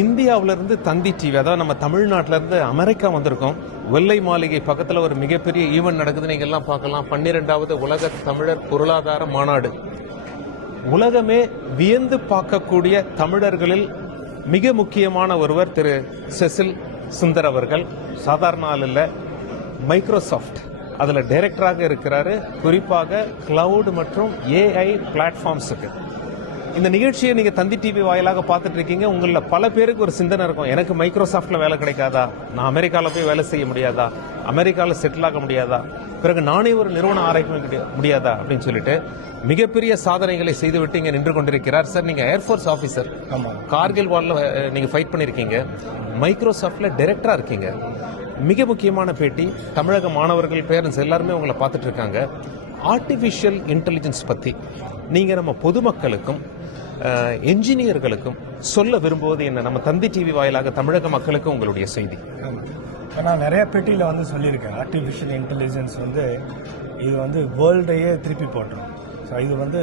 இந்தியாவிலிருந்து தந்தி டிவி, அதாவது நம்ம தமிழ்நாட்டிலேருந்து அமெரிக்கா வந்திருக்கோம். வெள்ளை மாளிகை பக்கத்தில் ஒரு மிகப்பெரிய ஈவெண்ட் நடக்குது. நீங்கள் எல்லாம் பார்க்கலாம். 12வது உலக தமிழர் பொருளாதார மாநாடு. உலகமே வியந்து பார்க்கக்கூடிய தமிழர்களில் மிக முக்கியமான ஒருவர் திரு செசில் சுந்தர் அவர்கள். சாதாரண ஆள் இல்லை. மைக்ரோசாஃப்ட் அதில் டைரக்டராக இருக்கிறாரு. குறிப்பாக கிளவுட் மற்றும் ஏஐ பிளாட்ஃபார்ம்ஸுக்கு. இந்த நிகழ்ச்சியை நீங்கள் தந்தி டிவி வாயிலாக பார்த்துட்டு இருக்கீங்க. உங்களில் பல பேருக்கு ஒரு சிந்தனை இருக்கும், எனக்கு மைக்ரோசாஃப்டில் வேலை கிடைக்காதா, நான் அமெரிக்காவில் போய் வேலை செய்ய முடியாதா, அமெரிக்காவில் செட்டில் ஆக முடியாதா, பிறகு நானே ஒரு நிறுவனம் ஆரம்பிக்க முடியாதா அப்படின்னு சொல்லிட்டு மிகப்பெரிய சாதனைகளை செய்துவிட்டு இங்கே நின்று கொண்டிருக்கிறார். சார், நீங்கள் ஏர்ஃபோர்ஸ் ஆஃபீஸர், கார்கில் வாரில் நீங்கள் ஃபைட் பண்ணியிருக்கீங்க, மைக்ரோசாஃப்டில் டைரக்டராக இருக்கீங்க. மிக முக்கியமான பேட்டி. தமிழக மாணவர்கள், பேரண்ட்ஸ் எல்லாருமே உங்களை பார்த்துட்டு இருக்காங்க. ஆர்டிஃபிஷியல் இன்டெலிஜென்ஸ் பற்றி நீங்கள் நம்ம பொதுமக்களுக்கும் என்ஜினியர்களுக்கும் சொல்ல விரும்புவது என்ன? நம்ம தந்தி டிவி வாயிலாக தமிழக மக்களுக்கு உங்களுடைய செய்தி. நான் நிறைய பேட்டியில் வந்து சொல்லியிருக்கேன், ஆர்டிஃபிஷியல் இன்டெலிஜென்ஸ் வந்து இது வந்து வேர்ல்டையே திருப்பி போட்டுரும். ஸோ இது வந்து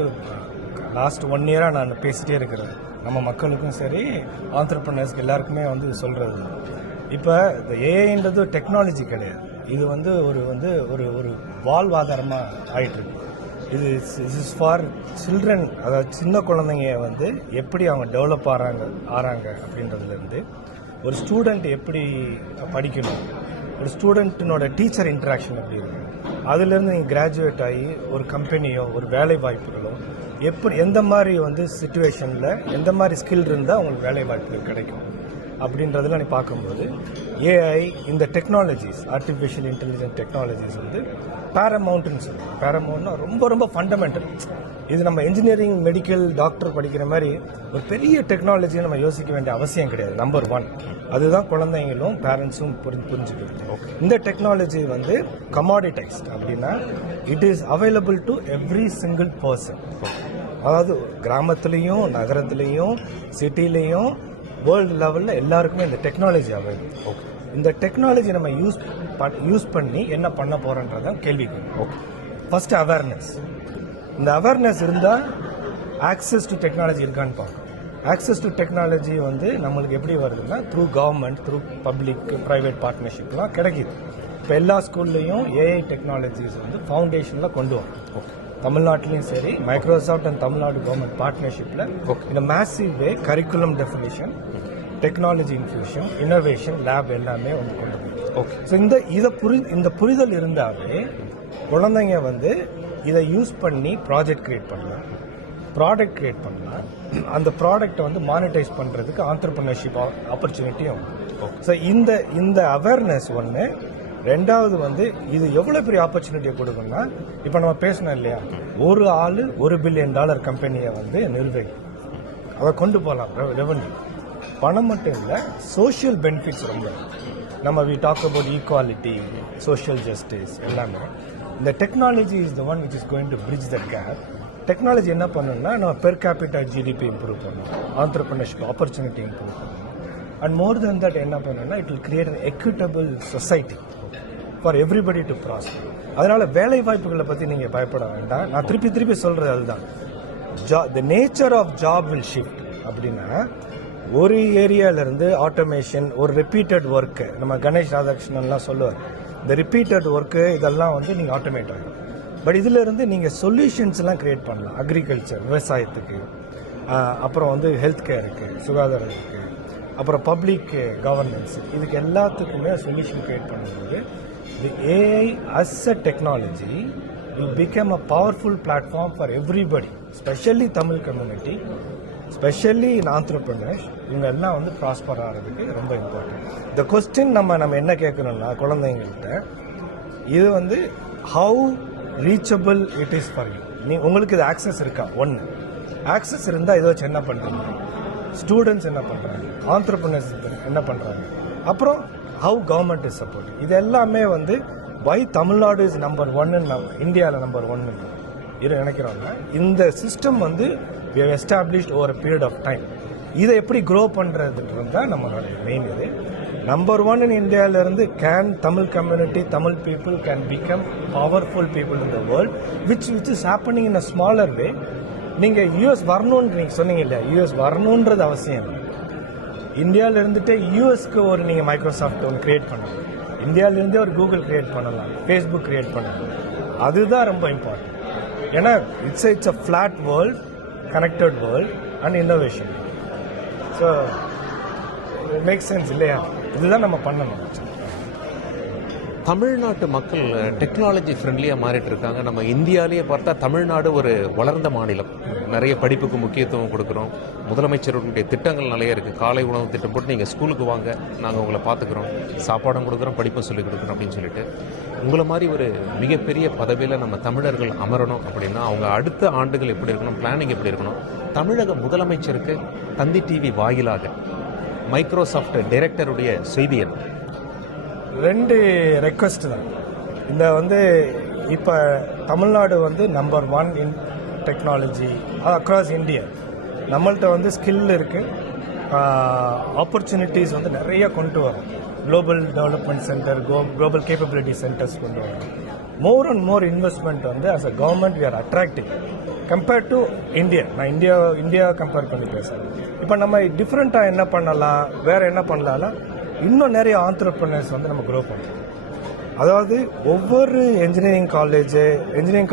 லாஸ்ட் 1 இயராக நான் பேசிகிட்டே இருக்கிறேன். நம்ம மக்களுக்கும் சரி, ஆண்டர்பிரினர்ஸ்க்கு எல்லாருக்குமே வந்து சொல்கிறது. இப்போ இந்த ஏஐன்றது டெக்னாலஜி கிடையாது. இது வந்து ஒரு வாழ்வாதாரமாக ஆயிட்டுருக்கு. இது இஸ் ஃபார் சில்ட்ரன், அதாவது சின்ன குழந்தைங்க வந்து எப்படி அவங்க டெவலப் ஆறாங்க அப்படின்றதுலேருந்து, ஒரு ஸ்டூடெண்ட் எப்படி படிக்கணும், ஒரு ஸ்டூடெண்ட்டினோட டீச்சர் இன்ட்ராக்ஷன் எப்படி இருக்கு, அதுலேருந்து நீங்கள் கிராஜுவேட் ஆகி ஒரு கம்பெனியோ ஒரு வேலை வாய்ப்புகளோ எப்படி எந்த மாதிரி வந்து சுச்சுவேஷனில் எந்த மாதிரி ஸ்கில் இருந்தால் உங்களுக்கு வேலை வாய்ப்புகள் கிடைக்கும் அப்படின்றதெல்லாம் நீ பார்க்கும்போது ஏஐ இந்த டெக்னாலஜிஸ், ஆர்டிஃபிஷியல் இன்டெலிஜென்ஸ் டெக்னாலஜிஸ் வந்து பேரமவுண்ட்னு சொல்லுவோம். பேரமவுண்ட்னா ரொம்ப ஃபண்டமெண்டல். இது நம்ம இன்ஜினியரிங், மெடிக்கல், டாக்டர் படிக்கிற மாதிரி ஒரு பெரிய டெக்னாலஜியை நம்ம யோசிக்க வேண்டிய அவசியம் கிடையாது. நம்பர் 1 அதுதான் குழந்தைங்களும் பேரண்ட்ஸும் புரிஞ்சுக்கிறது. இந்த டெக்னாலஜி வந்து கமாடிட்டைஸ்ட் அப்படின்னா it is available to every single person. அதாவது கிராமத்துலேயும் நகரத்துலேயும் சிட்டிலையும் வேர்ல்டு லெவலில் எல்லாருக்குமே இந்த டெக்னாலஜி அவைலபிள். இந்த டெக்னாலஜி நம்ம யூஸ் பண்ணி என்ன பண்ண போறோன்றதான் கேள்விக்கு. First awareness. இந்த அவேர்னஸ் இருந்தால் ஆக்சஸ் டு டெக்னாலஜி இருக்கான்னு பார்க்கணும். ஆக்சஸ் டு டெக்னாலஜி வந்து நம்மளுக்கு எப்படி வருதுன்னா through government, through public private பார்ட்னர்ஷிப்லாம் கிடைக்கிது. இப்போ எல்லா ஸ்கூல்லையும் ஏஐ டெக்னாலஜிஸ் வந்து ஃபவுண்டேஷனில் கொண்டு வரும். தமிழ்நாட்டிலையும் சரி, மைக்ரோசாஃப்ட் அண்ட் தமிழ்நாடு கவர்மெண்ட் பார்ட்னர்ஷிப்பில் இந்த massive way curriculum definition, technology infusion, innovation lab எல்லாமே வந்து கொண்டு வரும். ஸோ இந்த புரிதல் இருந்தாலே குழந்தைங்க வந்து இதை யூஸ் பண்ணி ப்ராஜெக்ட் கிரியேட் பண்ணலாம், ப்ராடக்ட் கிரியேட் பண்ணலாம். அந்த ப்ராடக்டை வந்து மானிட்டைஸ் பண்ணுறதுக்கு ஆண்டர்பிரினர்ஷிப் ஆப்பர்ச்சுனிட்டியும். ஸோ இந்த அவேர்னஸ் ஒன்று. ரெண்டாவது வந்து இது எவ்வளோ பெரிய ஆப்பர்ச்சுனிட்டியை கொடுக்குன்னா, இப்போ நம்ம பேசணும் இல்லையா, ஒரு ஆள் $1 பில்லியன் கம்பெனியை வந்து நிர்வகிக்கும், அதை கொண்டு போகலாம் ரெவன்யூ. பணம் மட்டும் இல்லை, சோஷியல் பெனிஃபிட்ஸ் ரொம்ப. நம்ம we talk about equality, social justice எல்லாமே. இந்த technology is the one which is going to bridge that gap. Technology என்ன பண்ணணும்னா நம்ம பெர் கேபிட்டல் ஜிடிபி இம்ப்ரூவ் பண்ணணும், ஆண்டர்பிரினர்ஷிப் ஆப்பர்ச்சுனிட்டி இம்ப்ரூவ் பண்ணணும். அண்ட் மோர் தென் தட் என்ன பண்ணணும்னா it will create an equitable society for everybody to prosper. அதனால வேலை வாய்ப்புகளை பற்றி நீங்கள் பயப்பட வேண்டாம். நான் திருப்பி சொல்றது அதுதான். The nature of job will shift. அப்படின்னா ஒரு ஏரியாவிலிருந்து ஆட்டோமேஷன், ஒரு ரிப்பீட்டட் ஒர்க்கு, நம்ம கணேஷ் ராதாகிருஷ்ணன்லாம் சொல்லுவார், இந்த ரிப்பீட்டட் ஒர்க்கு இதெல்லாம் வந்து நீங்கள் ஆட்டோமேட் ஆகும். பட் இதில் இருந்து நீங்கள் சொல்யூஷன்ஸ் எல்லாம் கிரியேட் பண்ணலாம். அக்ரிகல்ச்சர், விவசாயத்துக்கு, அப்புறம் வந்து ஹெல்த் கேருக்கு, சுகாதாரத்துக்கு, அப்புறம் பப்ளிக் கவர்னன்ஸ், இதுக்கு எல்லாத்துக்குமே சொல்யூஷன் கிரியேட் பண்ணும்போது the AI as a technology will become a powerful platform for everybody, especially Tamil community, especially in entrepreneurs. இவங்க எல்லாம் வந்து ப்ராஸ்பர் ஆகிறதுக்கு ரொம்ப இம்பார்ட்டன்ட். இந்த கொஸ்டின் நம்ம என்ன கேட்கணும்னா குழந்தைங்கள்ட்ட, இது வந்து how reachable it is for you. உங்களுக்கு இது ஆக்சஸ் இருக்கா? ஒன்று ஆக்சஸ் இருந்தால் இதை வச்சு என்ன பண்ணுறீங்க, ஸ்டூடெண்ட்ஸ் என்ன பண்ணுறாங்க, ஆண்டர்பிரினர்ஸ் என்ன பண்ணுறாங்க, அப்புறம் ஹவு கவர்மெண்ட் இஸ் சப்போர்ட். இது எல்லாமே வந்து வை தமிழ்நாடு இஸ் நம்பர் 1 இந்தியாவில் நம்பர் 1 நினைக்கிறோங்க. இந்த சிஸ்டம் வந்து we have established over a period of time. இதை எப்படி க்ரோ பண்ணுறதுன்றது தான் நம்மளோட மெயின். இது நம்பர் 1 இன் இந்தியாவிலிருந்து can Tamil community, Tamil people can become powerful people in the world which is happening in a smaller way. நீங்கள் யூஎஸ் வரணும்னு நீங்கள் சொன்னீங்க இல்லையா, யூஎஸ் வரணுன்றது அவசியம் இல்லை. இந்தியாவில் இருந்துட்டு யூஎஸ்க்கு ஒரு நீங்கள் மைக்ரோசாஃப்ட் ஒன்று கிரியேட் பண்ணலாம், இந்தியாவிலேருந்தே ஒரு கூகுள் கிரியேட் பண்ணலாம், ஃபேஸ்புக் கிரியேட் பண்ணலாம். அதுதான் ரொம்ப இம்பார்ட்டன்ட். ஏன்னா it's a flat world, connected world and innovation. So it makes sense இல்லையா? இதுதான் நம்ம பண்ணணும். தமிழ்நாட்டு மக்கள் டெக்னாலஜி ஃப்ரெண்ட்லியாக மாறிட்டு இருக்காங்க. நம்ம இந்தியாவிலேயே பார்த்தா தமிழ்நாடு ஒரு வளர்ந்த மாநிலம். நிறைய படிப்புக்கு முக்கியத்துவம் கொடுக்குறோம். முதலமைச்சர்களுடைய திட்டங்கள் நிறைய இருக்குது. காலை உணவு திட்டம் போட்டு நீங்கள் ஸ்கூலுக்கு வாங்க, நாங்கள் உங்களை பார்த்துக்குறோம், சாப்பாடும் கொடுக்குறோம், படிப்பும் சொல்லிக் கொடுக்குறோம் அப்படின்னு சொல்லிட்டு உங்களை மாதிரி ஒரு மிகப்பெரிய பதவியில் நம்ம தமிழர்கள் அமரணும் அப்படின்னா அவங்க அடுத்த ஆண்டுகள் எப்படி இருக்கணும், பிளானிங் எப்படி இருக்கணும்? தமிழக முதலமைச்சருக்கு தந்தி டிவி வாயிலாக மைக்ரோசாஃப்ட் டைரக்டருடைய செய்தி என்ன? 2 ரெக்வஸ்ட் தான். இந்த இப்போ Tamil Nadu number 1 in technology across India. நம்மள்கிட்ட ஸ்கில் இருக்குது, ஆப்பர்ச்சுனிட்டிஸ் நிறைய கொண்டு வரும். Global development centre, global capability centres கொண்டு வரும். More and more investment as a government we are attracting compared to India. நான் இந்தியா கம்பேர் பண்ணி பேசுகிறேன். இப்போ நம்ம டிஃப்ரெண்ட்டாக என்ன பண்ணலாம், வேறு என்ன பண்ணலாம், இன்னும் நிறைய ஆண்டர்பிரினர்ஸ் நம்ம க்ரோ பண்ணுறோம். அதாவது ஒவ்வொரு இன்ஜினியரிங்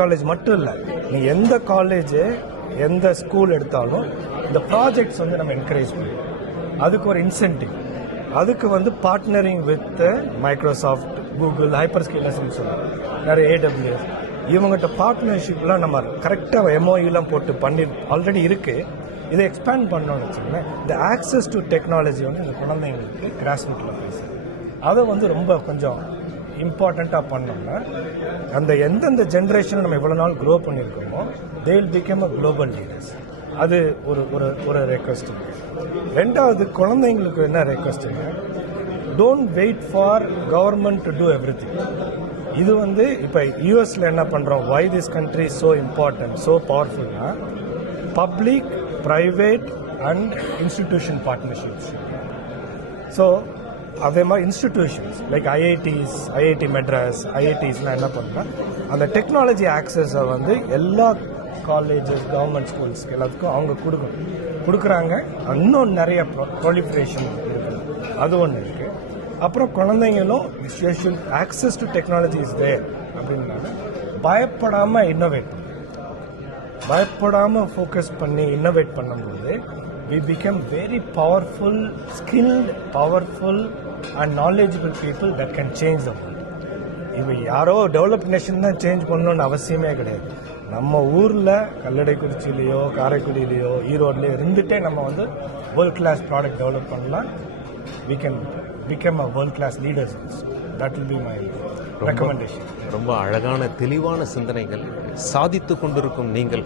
காலேஜ் மட்டும் இல்லை, நீங்கள் எந்த காலேஜ் எந்த ஸ்கூல் எடுத்தாலும் இந்த ப்ராஜெக்ட்ஸ் நம்ம என்கரேஜ் பண்ணுவோம். அதுக்கு ஒரு இன்சென்டிவ், அதுக்கு partnering with Microsoft, Google, hyper ஸ்கேலர்ஸ்னு சொல்லுவாங்க, நிறைய AWS, இவங்ககிட்ட பார்ட்னர்ஷிப்லாம் நம்ம கரெக்டாக MOUலாம் போட்டு பண்ணி ஆல்ரெடி இருக்குது. இதை எக்ஸ்பேண்ட் பண்ணணும்னு வச்சுக்கோங்களேன். இந்த ஆக்சஸ் டு டெக்னாலஜி இந்த குழந்தைங்களுக்கு கிராஸ்ரூட்டில் பேசுது. அதை ரொம்ப கொஞ்சம் இம்பார்ட்டண்ட்டாக பண்ணோம்னா அந்த எந்தெந்த ஜென்ரேஷனை நம்ம இவ்வளோ நாள் க்ரோ பண்ணியிருக்கோமோ they will become a global leaders. அது ஒரு ரெக்வஸ்ட். 2வது, குழந்தைங்களுக்கு என்ன ரெக்வஸ்ட்டுங்க, don't wait for government to do everything. இது இப்போ யூஎஸில் என்ன பண்ணுறோம், why this country so important, so பவர்ஃபுல்னா public, private and institution partnerships. So அதே மாதிரி இன்ஸ்டிடியூஷன்ஸ் லைக் IIT மெட்ராஸ், IITஸ்லாம் என்ன பண்ணுறா, அந்த டெக்னாலஜி ஆக்சஸை எல்லா காலேஜஸ், கவர்மெண்ட் ஸ்கூல்ஸ்க்கு எல்லாத்துக்கும் அவங்க கொடுக்குறாங்க. இன்னும் நிறைய ப்ரொலிஃபரேஷன் இருக்குது, அது ஒன்று இருக்குது. அப்புறம் குழந்தைங்களும் access to technology is there அப்படின்னால பயப்படாமல் இன்னோவேட் பண்ணும், பயப்படாமல் ஃபோக்கஸ் பண்ணி இன்னோவேட் பண்ணும்போது we become very powerful, skilled, powerful and knowledgeable people that can change the world. இப்போ யாரோ டெவலப் நேஷன் தான் சேஞ்ச் பண்ணணும்னு அவசியமே கிடையாது. நம்ம ஊரில் கல்லடைக்குறிச்சியிலையோ, காரைக்குடியிலையோ, ஈரோட்லையோ இருந்துகிட்டே நம்ம வேர்ல்ட் கிளாஸ் ப்ராடக்ட் டெவலப் பண்ணலாம். we can become a world class leaders also. That will be my recommendation. ரொம்ப அழகான தெளிவான சிந்தனைகள். சாதித்து கொண்டிருக்கும் நீங்கள்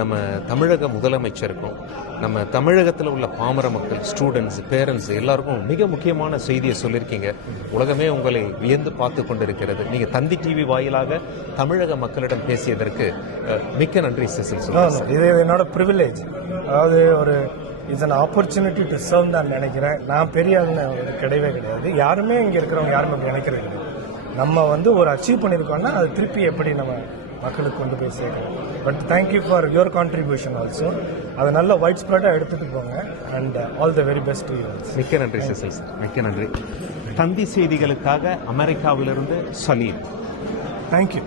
நம்ம தமிழக முதலமைச்சருக்கும் நம்ம தமிழகத்தில் உள்ள பாமர மக்கள், ஸ்டூடெண்ட்ஸ், பேரண்ட்ஸ் எல்லாருக்கும் மிக முக்கியமான செய்தியை சொல்லியிருக்கீங்க. உலகமே உங்களை வியந்து பார்த்து கொண்டிருக்கிறது. நீங்கள் தந்தி டிவி வாயிலாக தமிழக மக்களிடம் பேசியதற்கு மிக்க நன்றி செசில். இது என்னோட ப்ரிவிலேஜ். அதாவது it's an opportunity to serve தான் நினைக்கிறேன். நான் பெரிய கிடையவே கிடையாது. யாருமே இங்கே இருக்கிறவங்க யாருமே அப்படி நினைக்கிறது கிடையாது. நம்ம ஒரு அச்சீவ் பண்ணியிருக்கோம்னா அது திருப்பி எப்படி நம்ம மக்களுக்கு கொண்டு போய் சேர்க்கணும். But thank you for your contribution also. அதை நல்ல வைட் ஸ்ப்ரெடாக எடுத்துகிட்டு போங்க. And all the very best to you. மிக்க நன்றி செசில் சார், மிக்க நன்றி. தந்தி செய்திகளுக்காக அமெரிக்காவிலிருந்து சலீம். தேங்க்யூ.